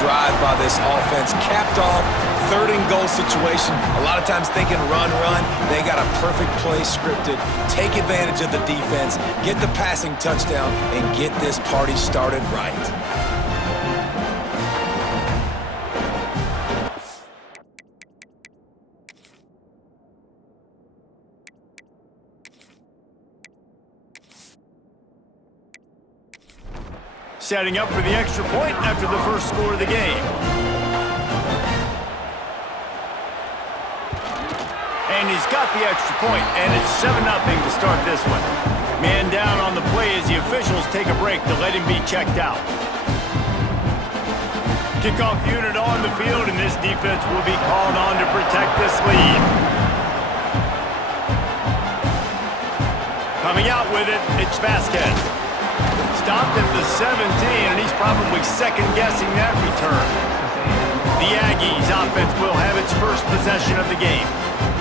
drive by this offense, capped off, third and goal situation. A lot of times thinking run. They got a perfect play scripted. Take advantage of the defense, get the passing touchdown, and get this party started right. Setting up for the extra point after the first score of the game. And he's got the extra point, and it's 7-0 to start this one. Man down on the play as the officials take a break to let him be checked out. Kickoff unit on the field, and this defense will be called on to protect this lead. Coming out with it, it's Vasquez. Stopped at the 17, and he's probably second-guessing that return. The Aggies offense will have its first possession of the game.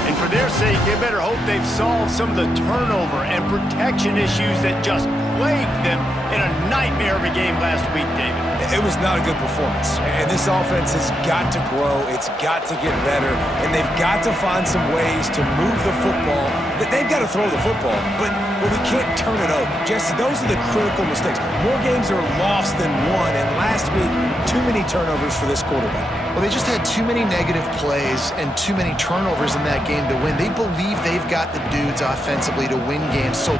And for their sake, they better hope they've solved some of the turnover and protection issues that just plagued them in a nightmare of a game last week, David. It was not a good performance. And this offense has got to grow. It's got to get better. And they've got to find some ways to move the football. They've got to throw the football, but we can't turn it over. Jesse, those are the critical mistakes. More games are lost than won. And last week, too many turnovers for this quarterback. Well, they just had too many negative plays and too many turnovers in that game to win. They believe they've got the dudes offensively to win games, so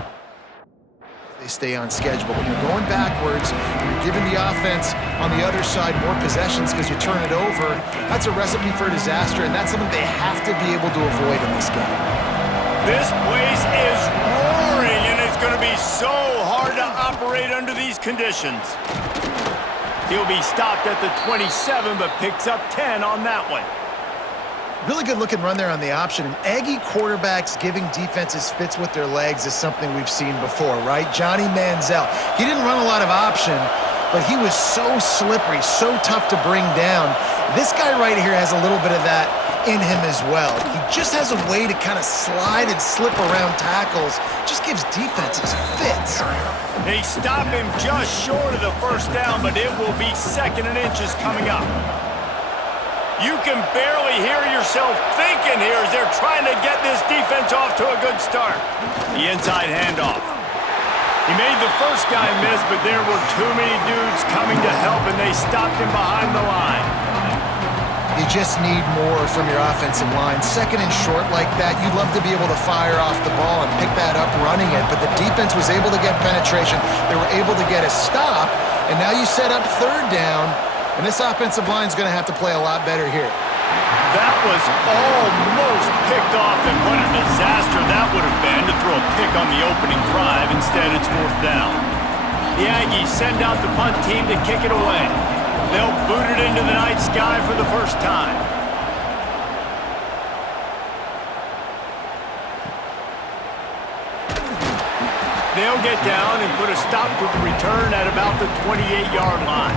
they stay on schedule. But when you're going backwards, and you're giving the offense on the other side more possessions because you turn it over, that's a recipe for disaster, and that's something they have to be able to avoid in this game. This place is roaring, and it's going to be so hard to operate under these conditions. He'll be stopped at the 27, but picks up 10 on that one. Really good looking run there on the option. And Aggie quarterbacks giving defenses fits with their legs is something we've seen before, right? Johnny Manziel. He didn't run a lot of option, but he was so slippery, so tough to bring down. This guy right here has a little bit of that in him as well. He just has a way to kind of slide and slip around tackles. Just gives defenses fits. They stop him just short of the first down, but it will be second and inches coming up. You can barely hear yourself thinking here as they're trying to get this defense off to a good start. The inside handoff. He made the first guy miss, but there were too many dudes coming to help, and they stopped him behind the line. You just need more from your offensive line. Second and short like that, you'd love to be able to fire off the ball and pick that up running it, but the defense was able to get penetration. They were able to get a stop, and now you set up third down, and this offensive line is going to have to play a lot better here. That was almost picked off, and what a disaster that would have been to throw a pick on the opening drive. Instead, it's fourth down. The Aggies send out the punt team to kick it away. They'll boot it into the night sky for the first time. They'll get down and put a stop to the return at about the 28-yard line.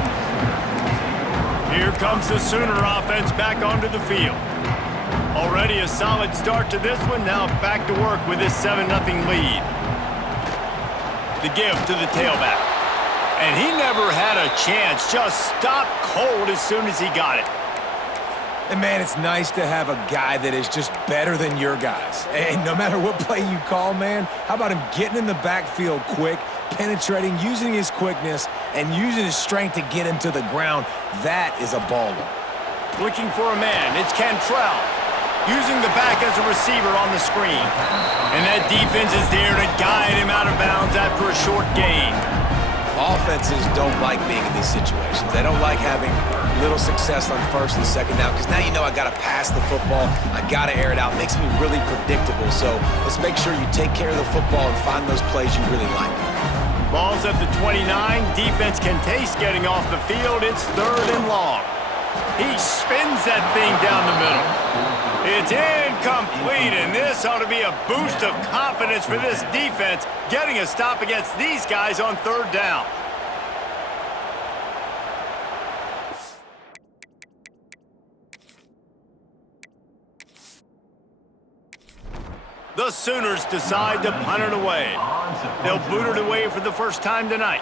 Here comes the Sooner offense back onto the field. Already a solid start to this one. Now back to work with this 7-0 lead. The give to the tailback. And he never had a chance. Just stopped cold as soon as he got it. And, man, it's nice to have a guy that is just better than your guys. And no matter what play you call, man, how about him getting in the backfield quick, penetrating, using his quickness, and using his strength to get him to the ground? That is a baller. Looking for a man. It's Cantrell. Using the back as a receiver on the screen. And that defense is there to guide him out of bounds after a short gain. Offenses don't like being in these situations. They don't like having little success on first and second down because now you know I got to pass the football. I got to air it out. It makes me really predictable. So let's make sure you take care of the football and find those plays you really like. Ball's at the 29. Defense can taste getting off the field. It's third and long. He spins that thing down the middle. It's incomplete, and this ought to be a boost of confidence for this defense, getting a stop against these guys on third down. The Sooners decide to punt it away. They'll boot it away for the first time tonight.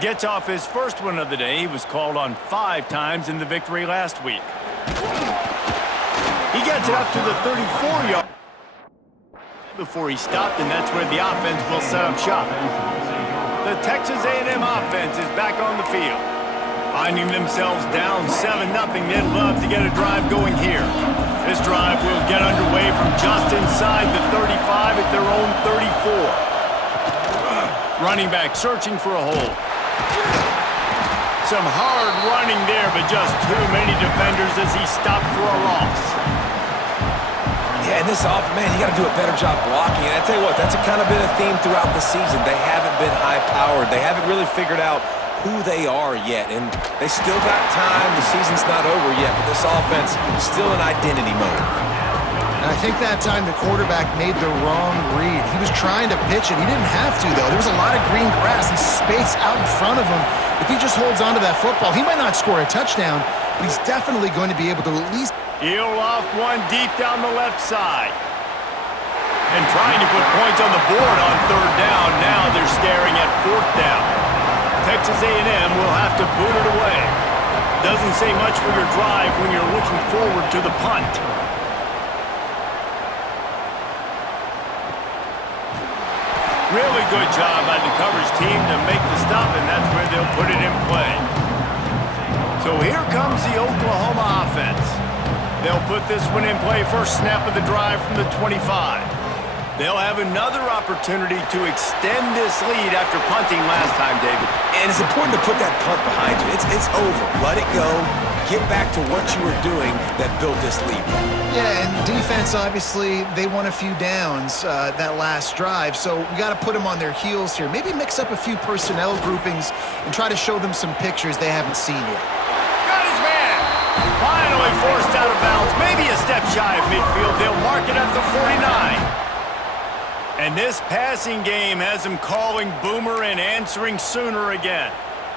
Gets off his first one of the day. He was called on 5 times in the victory last week. He gets it up to the 34-yard before he stopped, and that's where the offense will set up shop. The Texas A&M offense is back on the field. Finding themselves down 7-0, they'd love to get a drive going here. This drive will get underway from just inside the 35 at their own 34. Running back searching for a hole. Some hard running there, but just too many defenders as he stopped for a loss. Yeah, and this offense, man, you got to do a better job blocking. And I tell you what, that's kind of been a theme throughout the season. They haven't been high-powered. They haven't really figured out who they are yet, and they still got time. The season's not over yet, but this offense is still in identity mode. And I think that time the quarterback made the wrong read. He was trying to pitch it. He didn't have to, though. There was a lot of green grass and space out in front of him. If he just holds on to that football, he might not score a touchdown, but he's definitely going to be able to at least... He'll loft one deep down the left side. And trying to put points on the board on 3rd down. Now they're staring at 4th down. Texas A&M will have to boot it away. Doesn't say much for your drive when you're looking forward to the punt. Really good job by the coverage team to make the stop, and that's where they'll put it in play. So here comes the Oklahoma offense. They'll put this one in play first snap of the drive from the 25. They'll have another opportunity to extend this lead after punting last time, David. And it's important to put that punt behind you. It's over. Let it go. Get back to what you were doing that built this lead. Yeah, and defense, obviously, they won a few downs that last drive, so we got to put them on their heels here. Maybe mix up a few personnel groupings and try to show them some pictures they haven't seen yet. Got his man! Finally forced out of bounds, maybe a step shy of midfield. They'll mark it at the 49. And this passing game has them calling Boomer and answering Sooner again.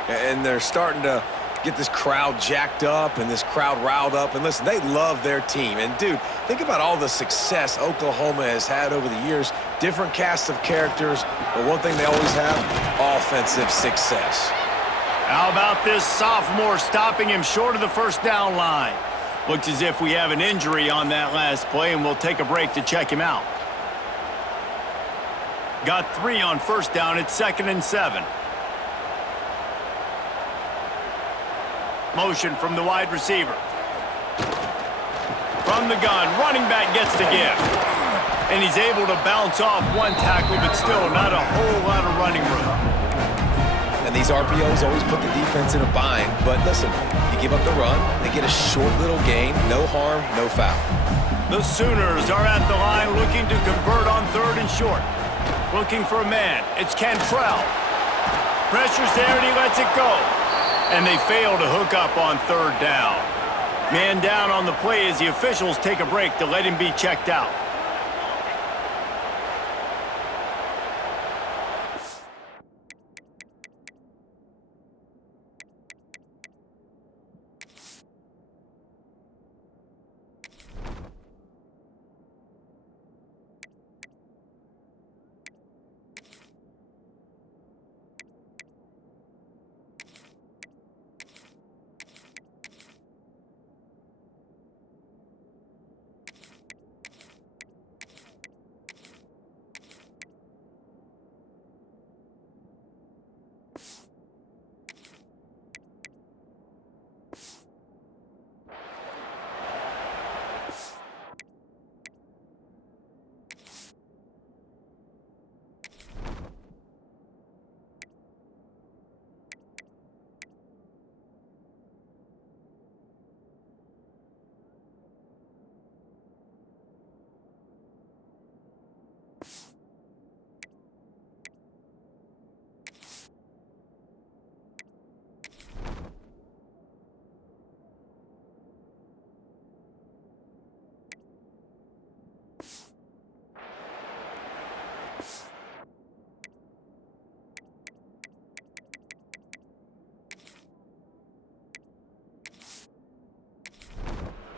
And they're starting to get this crowd jacked up and this crowd riled up. And listen, they love their team. And, dude, think about all the success Oklahoma has had over the years. Different casts of characters, but one thing they always have, offensive success. How about this sophomore stopping him short of the 1st down line? Looks as if we have an injury on that last play, and we'll take a break to check him out. Got 3 on 1st down. It's 2nd and 7. Motion from the wide receiver. From the gun, running back gets the give. And he's able to bounce off one tackle, but still not a whole lot of running room. And these RPOs always put the defense in a bind. But listen, you give up the run, they get a short little gain, no harm, no foul. The Sooners are at the line looking to convert on 3rd and short. Looking for a man. It's Cantrell. Pressure's there and he lets it go. And they fail to hook up on 3rd down. Man down on the play as the officials take a break to let him be checked out.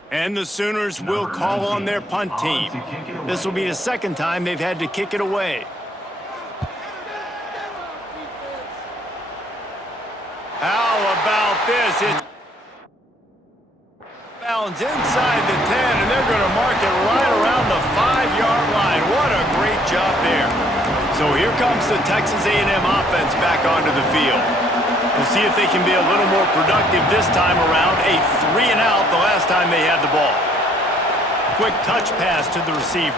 And the Sooners will call on their punt team. This will be the 2nd time they've had to kick it away. How about this? It bounds inside the 10, and they're going to mark it right around the 5-yard line. What a great job there. So here comes the Texas A&M offense back onto the field. We'll see if they can be a little more productive this time around. A 3-and-out the last time they had the ball. Quick touch pass to the receiver.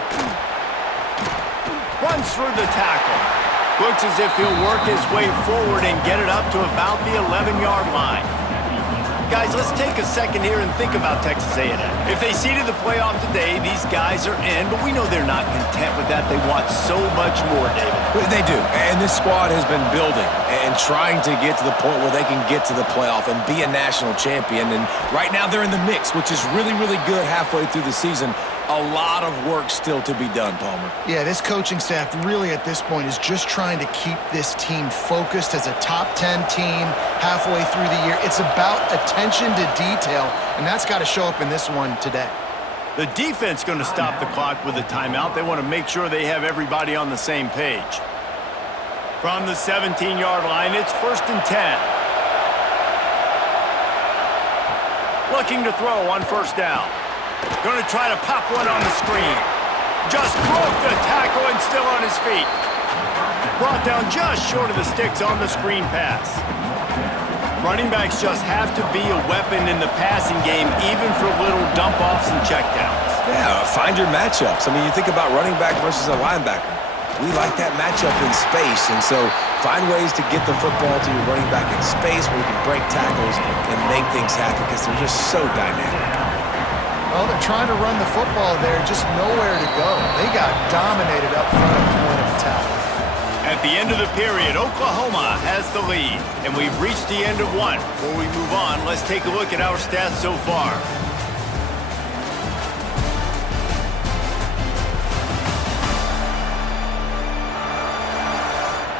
Runs through the tackle. Looks as if he'll work his way forward and get it up to about the 11-yard line. Guys, let's take a second here and think about Texas A&M. If they seeded the playoff today, these guys are in, but we know they're not content with that. They want so much more, David. They do, and this squad has been building and trying to get to the point where they can get to the playoff and be a national champion. And right now they're in the mix, which is really, really good halfway through the season. A lot of work still to be done, Palmer. Yeah, this coaching staff really at this point is just trying to keep this team focused as a top 10 team halfway through the year. It's about attention to detail, and that's got to show up in this one today. The defense going to stop the clock with a timeout. They want to make sure they have everybody on the same page. From the 17-yard line, it's 1st and 10. Looking to throw on 1st down. Going to try to pop one on the screen. Just broke the tackle and still on his feet. Brought down just short of the sticks on the screen pass. Running backs just have to be a weapon in the passing game, even for little dump-offs and checkdowns. Yeah, find your matchups. I mean, you think about running back versus a linebacker. We like that matchup in space, and so find ways to get the football to your running back in space where you can break tackles and make things happen because they're just so dynamic. Well, they're trying to run the football there, just nowhere to go. They got dominated up front at the point of attack. At the end of the period, Oklahoma has the lead, and we've reached the end of one. Before we move on, let's take a look at our stats so far.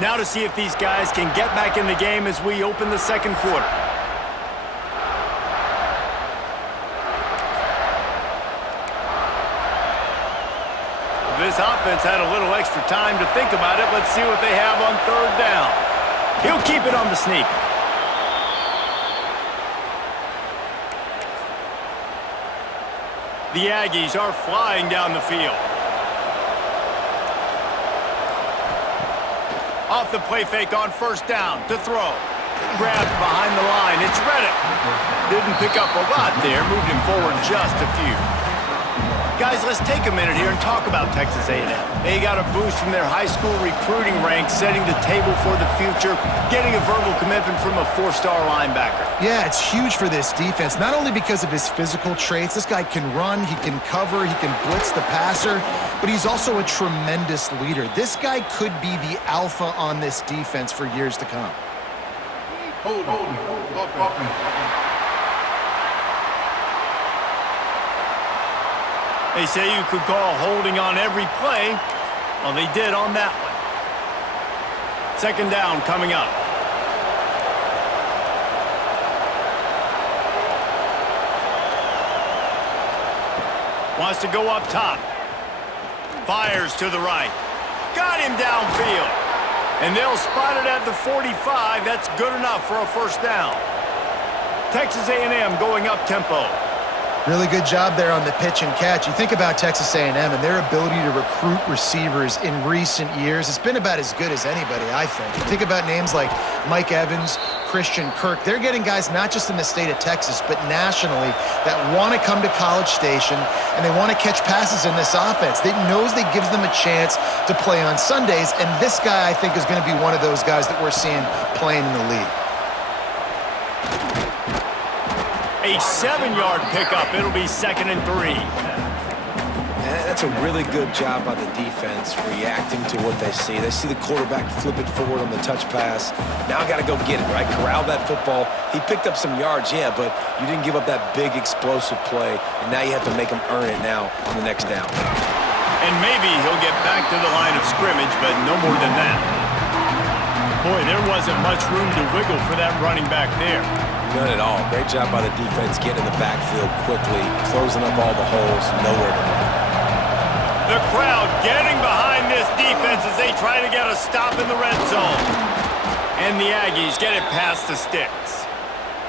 Now to see if these guys can get back in the game as we open the second quarter. This offense had a little extra time to think about it. Let's see what they have on 3rd down. He'll keep it on the sneak. The Aggies are flying down the field. Off the play fake on 1st down to throw. Grabbed behind the line. It's Reddick. Didn't pick up a lot there. Moved him forward just a few. Guys, let's take a minute here and talk about Texas A&M. They got a boost from their high school recruiting ranks, setting the table for the future, getting a verbal commitment from a 4-star linebacker. Yeah, it's huge for this defense, not only because of his physical traits. This guy can run, he can cover, he can blitz the passer, but he's also a tremendous leader. This guy could be the alpha on this defense for years to come. Hold on. They say you could call holding on every play. Well, they did on that one. 2nd down coming up. Wants to go up top. Fires to the right. Got him downfield. And they'll spot it at the 45. That's good enough for a 1st down. Texas A&M going up tempo. Really good job there on the pitch and catch. You think about Texas A&M and their ability to recruit receivers in recent years. It's been about as good as anybody, I think. You think about names like Mike Evans, Christian Kirk. They're getting guys not just in the state of Texas, but nationally that want to come to College Station and they want to catch passes in this offense. They knows that gives them a chance to play on Sundays, and this guy, I think, is going to be one of those guys that we're seeing playing in the league. A 7-yard pickup. It'll be 2nd and 3. That's a really good job by the defense, reacting to what they see. They see the quarterback flip it forward on the touch pass. Now I got to go get it, right? Corral that football. He picked up some yards, yeah, but you didn't give up that big explosive play, and now you have to make him earn it now on the next down. And maybe he'll get back to the line of scrimmage, but no more than that. Boy, there wasn't much room to wiggle for that running back there. None at all. Great job by the defense getting in the backfield quickly, closing up all the holes, nowhere to run. The crowd getting behind this defense as they try to get a stop in the red zone. And the Aggies get it past the sticks.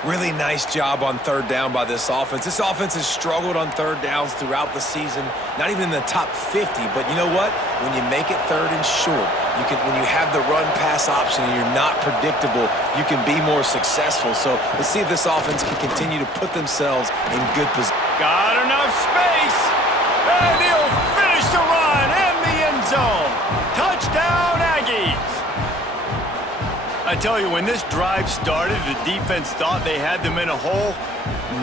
Really nice job on third down by this offense. This offense has struggled on third downs throughout the season, not even in the top 50. But you know what? When you make it third and short, when you have the run-pass option and you're not predictable, you can be more successful. So let's see if this offense can continue to put themselves in good position. Got enough space, and he'll finish the run in the end zone. Touchdown, Aggies! I tell you, when this drive started, the defense thought they had them in a hole.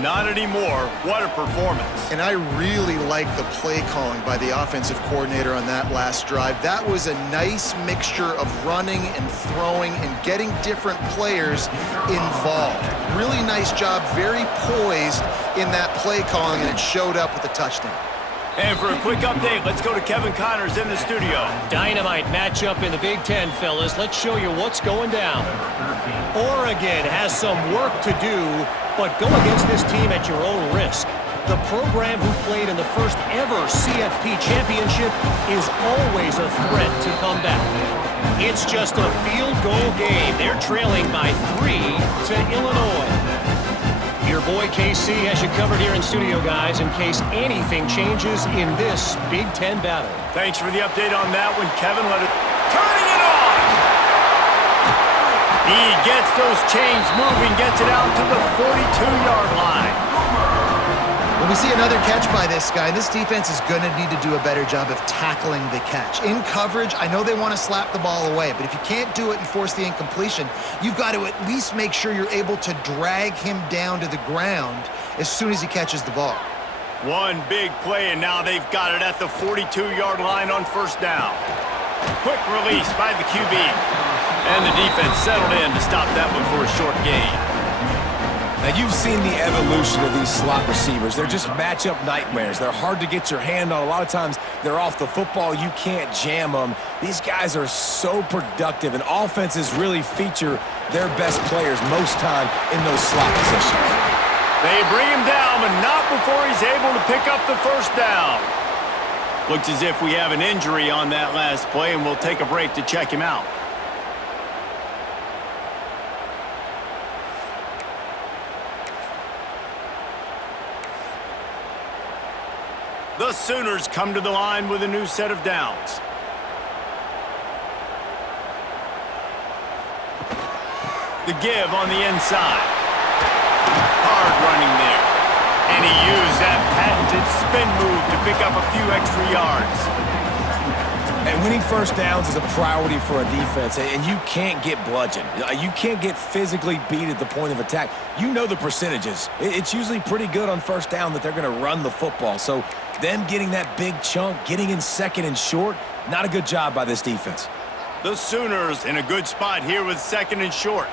Not anymore. What a performance. And I really like the play calling by the offensive coordinator on that last drive. That was a nice mixture of running and throwing and getting different players involved. Really nice job, very poised in that play calling, and it showed up with a touchdown. And for a quick update, let's go to Kevin Connors in the studio. Dynamite matchup in the Big Ten, fellas. Let's show you what's going down. Oregon has some work to do, but go against this team at your own risk. The program who played in the first ever CFP championship is always a threat to come back. It's just a field goal game. They're trailing by 3 to Illinois. Your boy KC has you covered here in studio, guys, in case anything changes in this Big Ten battle. Thanks for the update on that one, Kevin. Turning it on! He gets those chains moving, gets it out to the 42-yard line. When we see another catch by this guy, this defense is going to need to do a better job of tackling the catch. In coverage, I know they want to slap the ball away, but if you can't do it and force the incompletion, you've got to at least make sure you're able to drag him down to the ground as soon as he catches the ball. One big play, and now they've got it at the 42-yard line on first down. Quick release by the QB. And the defense settled in to stop that one for a short gain. Now, you've seen the evolution of these slot receivers. They're just matchup nightmares. They're hard to get your hand on. A lot of times, they're off the football. You can't jam them. These guys are so productive, and offenses really feature their best players most time in those slot positions. They bring him down, but not before he's able to pick up the first down. Looks as if we have an injury on that last play, and we'll take a break to check him out. The Sooners come to the line with a new set of downs. The give on the inside. Hard running there. And he used that patented spin move to pick up a few extra yards. And winning first downs is a priority for a defense, and you can't get bludgeoned. You can't get physically beat at the point of attack. You know the percentages. It's usually pretty good on first down that they're going to run the football. So them getting that big chunk, getting in second and short, not a good job by this defense. The Sooners in a good spot here with second and short.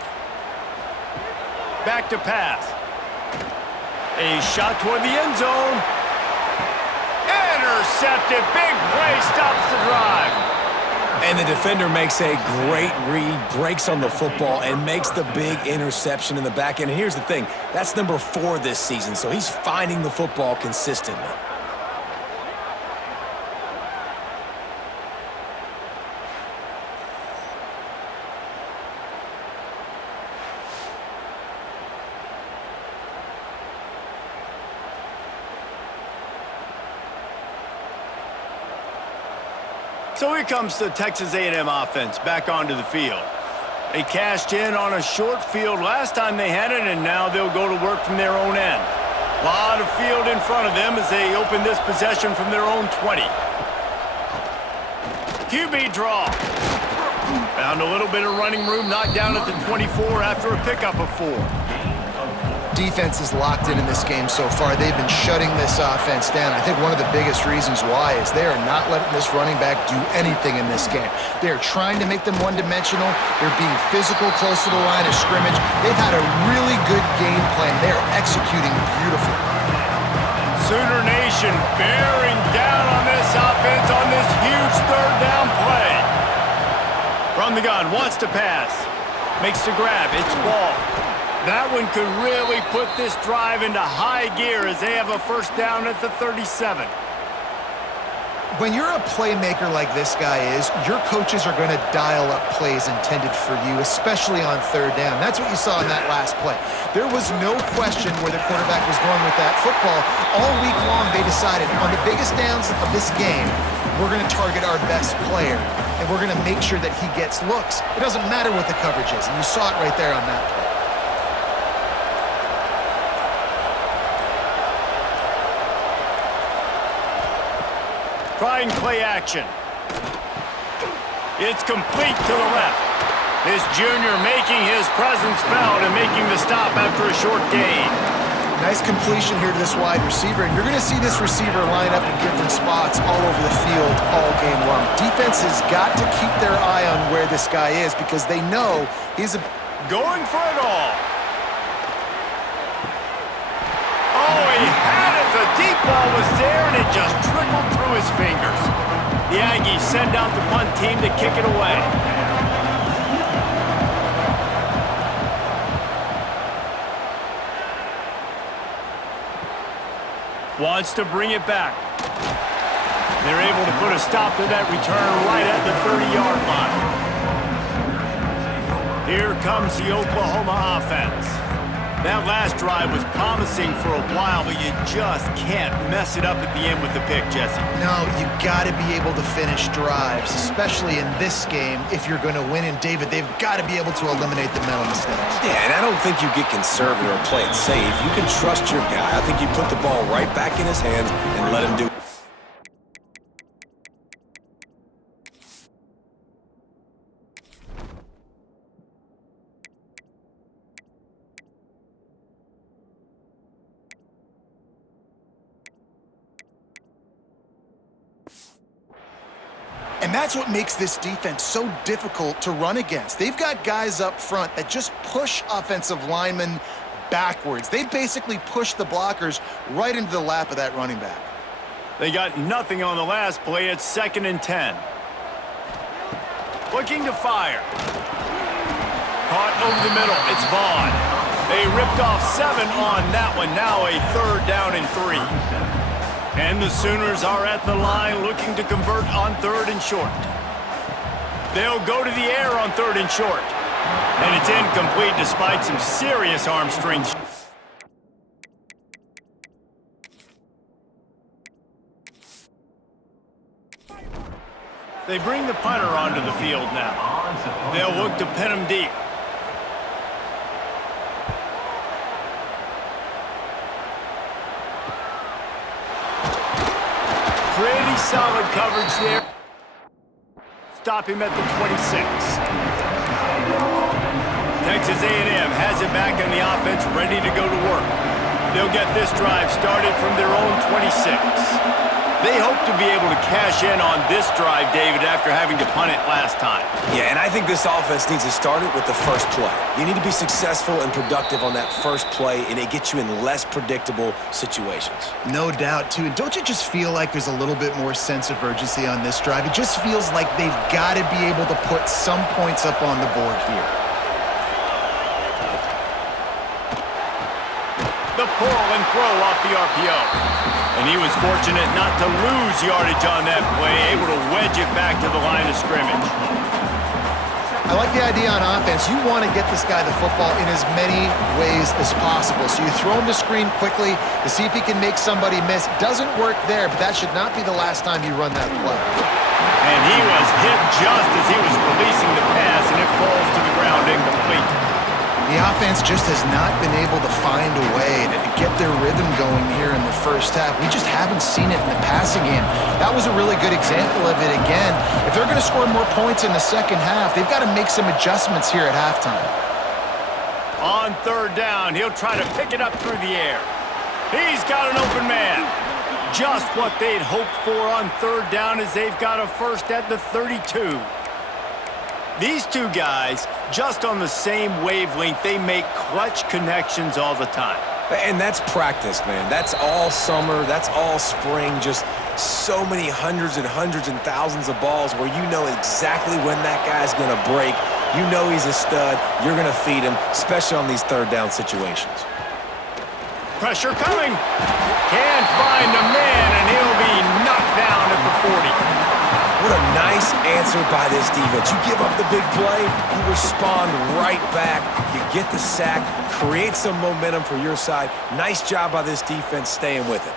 Back to pass. A shot toward the end zone. Intercepted. Big play stops the drive. And the defender makes a great read, breaks on the football, and makes the big interception in the back end. And here's the thing. That's number 4 this season, so he's finding the football consistently. So here comes the Texas A&M offense back onto the field. They cashed in on a short field last time they had it, and now they'll go to work from their own end. A lot of field in front of them as they open this possession from their own 20. QB draw. Found a little bit of running room, knocked down at the 24 after a pickup of 4. Defense is locked in this game so far. They've been shutting this offense down. I think one of the biggest reasons why is they are not letting this running back do anything in this game. They're trying to make them one-dimensional. They're being physical close to the line of scrimmage. They've had a really good game plan. They're executing beautifully. Sooner Nation bearing down on this offense on this huge third down play. From the gun, wants to pass. Makes the grab. It's ball. That one could really put this drive into high gear as they have a first down at the 37. When you're a playmaker like this guy is, your coaches are going to dial up plays intended for you, especially on third down. That's what you saw in that last play. There was no question where the quarterback was going with that football. All week long, they decided on the biggest downs of this game, we're going to target our best player, and we're going to make sure that he gets looks. It doesn't matter what the coverage is, and you saw it right there on that play. Trying play action. It's complete to the left. This junior making his presence felt and making the stop after a short gain. Nice completion here to this wide receiver, and you're going to see this receiver line up in different spots all over the field all game long. Defense has got to keep their eye on where this guy is because they know he's going for it all. Oh, he had it. The deep ball was there, and it just trickled through his fingers. The Aggies send out the punt team to kick it away. Wants to bring it back. They're able to put a stop to that return right at the 30-yard line. Here comes the Oklahoma offense. That last drive was promising for a while, but you just can't mess it up at the end with the pick, Jesse. No, you got to be able to finish drives, especially in this game if you're going to win. And, David, they've got to be able to eliminate the mental mistakes. Yeah, and I don't think you get conservative or play it safe. You can trust your guy. I think you put the ball right back in his hands and let him do it. And that's what makes this defense so difficult to run against. They've got guys up front that just push offensive linemen backwards. They basically push the blockers right into the lap of that running back. They got nothing on the last play. It's 2nd and 10. Looking to fire. Caught over the middle. It's Vaughn. They ripped off 7 on that one. Now a 3rd down and 3. And the Sooners are at the line looking to convert on 3rd and short. They'll go to the air on 3rd and short. And it's incomplete despite some serious arm strength. They bring the punter onto the field now. They'll look to pin him deep. Pretty solid coverage there. Stop him at the 26. Texas A&M has it back on the offense, ready to go to work. They'll get this drive started from their own 26. They hope to be able to cash in on this drive, David, after having to punt it last time. Yeah, and I think this offense needs to start it with the first play. You need to be successful and productive on that first play, and it gets you in less predictable situations. No doubt, too. And don't you just feel like there's a little bit more sense of urgency on this drive? It just feels like they've got to be able to put some points up on the board here. The pull and throw off the RPO. And he was fortunate not to lose yardage on that play, able to wedge it back to the line of scrimmage. I like the idea on offense. You want to get this guy the football in as many ways as possible. So you throw him the screen quickly to see if he can make somebody miss. Doesn't work there, but that should not be the last time you run that play. And he was hit just as he was releasing the pass, and it falls to the ground incomplete. The offense just has not been able to find a way to get their rhythm going here in the first half. We just haven't seen it in the passing game. That was a really good example of it again. If they're going to score more points in the second half, they've got to make some adjustments here at halftime. On 3rd down, he'll try to pick it up through the air. He's got an open man. Just what they'd hoped for on 3rd down as they've got a first at the 32. These two guys, just on the same wavelength, they make clutch connections all the time. And that's practice, man. That's all summer. That's all spring. Just so many hundreds and hundreds and thousands of balls where you know exactly when that guy's going to break. You know he's a stud. You're going to feed him, especially on these 3rd down situations. Pressure coming. Can't find the man, and he'll be knocked down at the 40. What a nice answer by this defense. You give up the big play, you respond right back. You get the sack, create some momentum for your side. Nice job by this defense staying with it.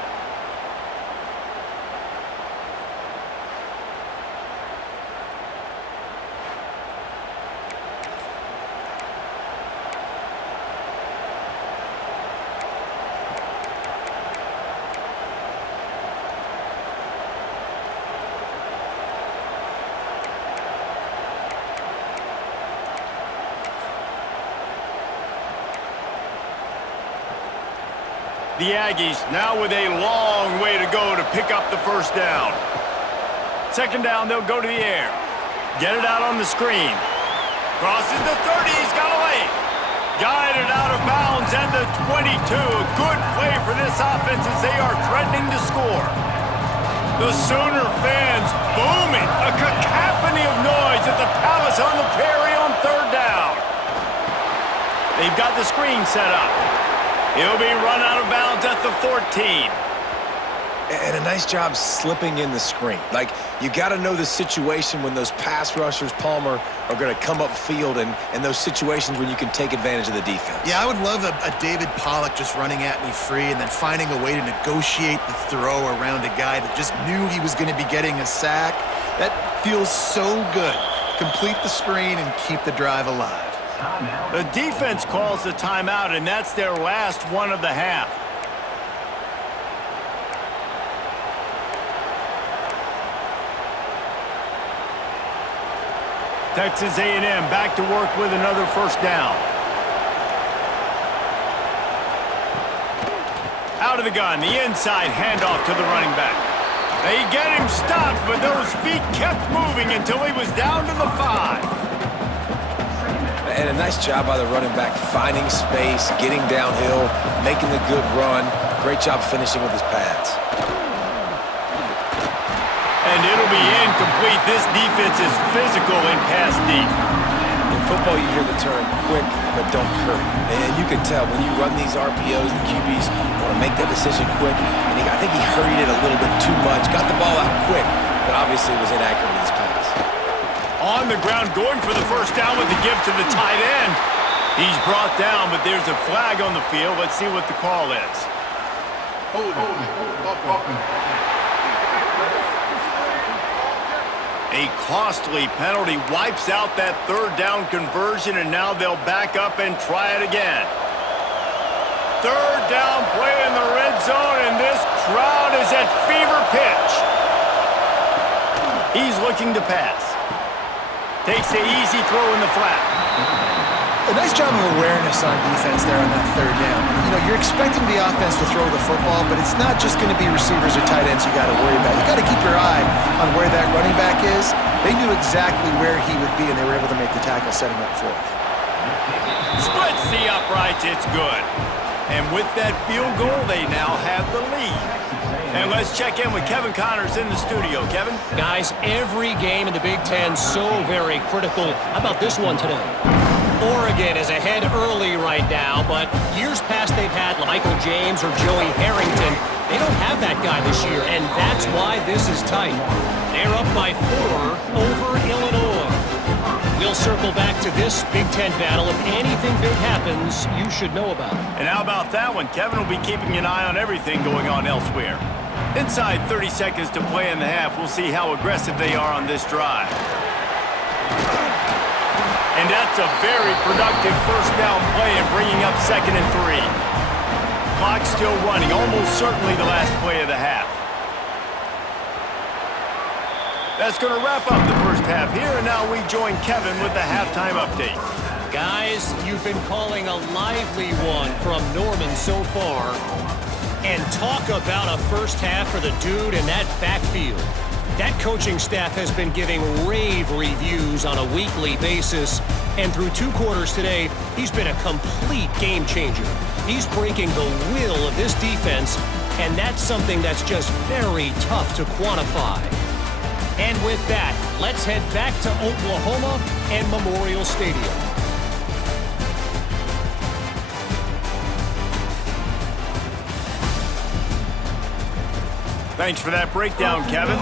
The Aggies now with a long way to go to pick up the first down. Second down, they'll go to the air. Get it out on the screen. Crosses the 30, he's got away. Guided out of bounds at the 22. A good play for this offense as they are threatening to score. The Sooner fans booming. A cacophony of noise at the Palace on the Prairie on third down. They've got the screen set up. He'll be run out of bounds at the 14. And a nice job slipping in the screen. Like, you got to know the situation when those pass rushers, Palmer, are going to come upfield and those situations when you can take advantage of the defense. Yeah, I would love a David Pollock just running at me free and then finding a way to negotiate the throw around a guy that just knew he was going to be getting a sack. That feels so good. Complete the screen and keep the drive alive. The defense calls the timeout, and that's their last one of the half. Texas A&M back to work with another first down. Out of the gun, the inside handoff to the running back. They get him stopped, but those feet kept moving until he was down to the 5. And a nice job by the running back, finding space, getting downhill, making the good run. Great job finishing with his pads. And it'll be incomplete. This defense is physical and pass deep. In football, you hear the term quick, but don't hurry. And you can tell when you run these RPOs, the QBs want to make that decision quick. And I think he hurried it a little bit too much. Got the ball out quick, but obviously was inaccurate with his pass. On the ground, going for the first down with the give to the tight end. He's brought down, but there's a flag on the field. Let's see what the call is. A costly penalty wipes out that third down conversion, and now they'll back up and try it again. Third down play in the red zone, and this crowd is at fever pitch. He's looking to pass. Takes the easy throw in the flat. A nice job of awareness on defense there on that third down. You know, you're expecting the offense to throw the football, but it's not just going to be receivers or tight ends you got to worry about. You got to keep your eye on where that running back is. They knew exactly where he would be, and they were able to make the tackle setting up fourth. Splits the uprights, it's good. And with that field goal, they now have the lead. And let's check in with Kevin Connors in the studio. Kevin? Guys, every game in the Big Ten so very critical. How about this one today? Oregon is ahead early right now, but years past they've had Michael James or Joey Harrington. They don't have that guy this year, and that's why this is tight. They're up by 4 over Illinois. We'll circle back to this Big Ten battle. If anything big happens, you should know about it. And how about that one? Kevin will be keeping an eye on everything going on elsewhere. Inside 30 seconds to play in the half, we'll see how aggressive they are on this drive. And that's a very productive first down play and bringing up 2nd and 3. Clock still running, almost certainly the last play of the half. That's going to wrap up the first half here, and now we join Kevin with the halftime update. Guys, you've been calling a lively one from Norman so far. And talk about a first half for the dude in that backfield. That coaching staff has been giving rave reviews on a weekly basis. And through 2 quarters today, he's been a complete game changer. He's breaking the will of this defense, and that's something that's just very tough to quantify. And with that, let's head back to Oklahoma and Memorial Stadium. Thanks for that breakdown, Kevin.